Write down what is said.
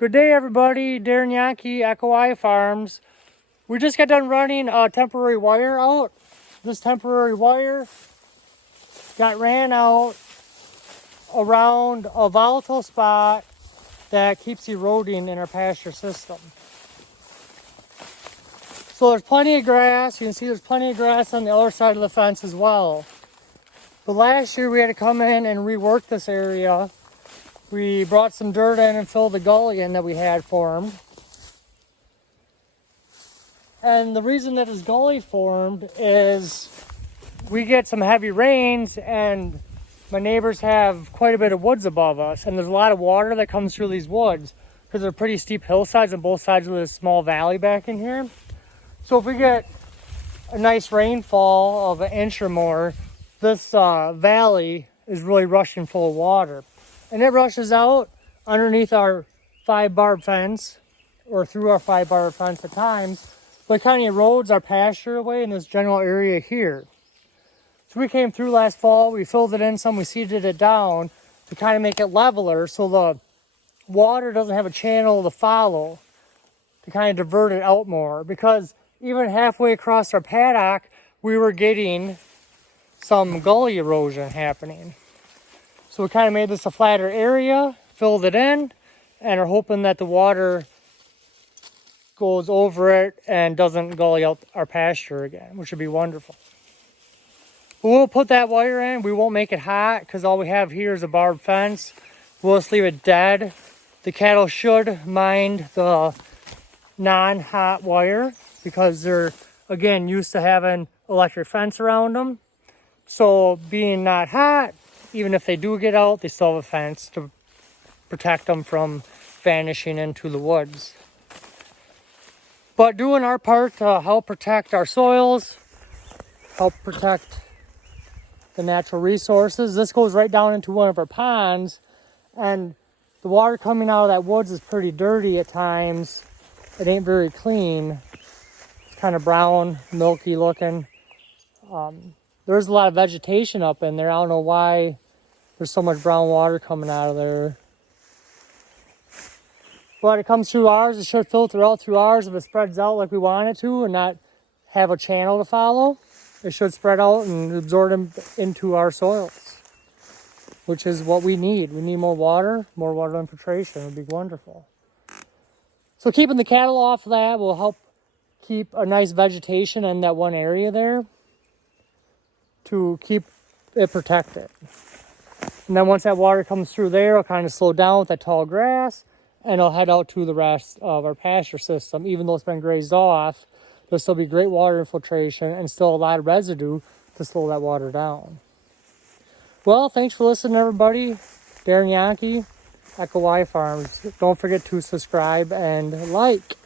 Good day, everybody. Darren Yankee, Echo Eye Farms. We just got done running a temporary wire out. This temporary wire got ran out around a volatile spot that keeps eroding in our pasture system. So there's plenty of grass. You can see there's plenty of grass on the other side of the fence as well. But last year we had to come in and rework this area. We brought some dirt in and filled the gully in that we had formed. And the reason that this gully formed is we get some heavy rains and my neighbors have quite a bit of woods above us, and there's a lot of water that comes through these woods because they're pretty steep hillsides on both sides of this small valley back in here. So if we get a nice rainfall of an inch or more, this valley is really rushing full of water. And it rushes out underneath our 5-barb fence, or through our 5-barb fence at times, but it kind of erodes our pasture away in this general area here. So we came through last fall, we filled it in some, we seeded it down to kind of make it leveler so the water doesn't have a channel to follow, to kind of divert it out more. Because even halfway across our paddock, we were getting some gully erosion happening. So we kind of made this a flatter area, filled it in, and are hoping that the water goes over it and doesn't gully out our pasture again, which would be wonderful. But we'll put that wire in. We won't make it hot because all we have here is a barbed fence. We'll just leave it dead. The cattle should mind the non-hot wire because they're, again, used to having electric fence around them. So being not hot, even if they do get out, they still have a fence to protect them from vanishing into the woods. But doing our part to help protect our soils, help protect the natural resources. This goes right down into one of our ponds, and the water coming out of that woods is pretty dirty at times. It ain't very clean. It's kind of brown, milky looking. There's a lot of vegetation up in there. I don't know why there's so much brown water coming out of there. But it comes through ours. It should filter out through ours if it spreads out like we want it to and not have a channel to follow. It should spread out and absorb them into our soils, which is what we need. We need more water infiltration. It would be wonderful. So keeping the cattle off of that will help keep a nice vegetation in that one area there, to keep it protected. And then once that water comes through there, it'll kind of slow down with that tall grass, and it'll head out to the rest of our pasture system. Even though it's been grazed off, there'll still be great water infiltration and still a lot of residue to slow that water down. Well, thanks for listening, everybody. Darren Yankee, Echo Eye Farms. Don't forget to subscribe and like.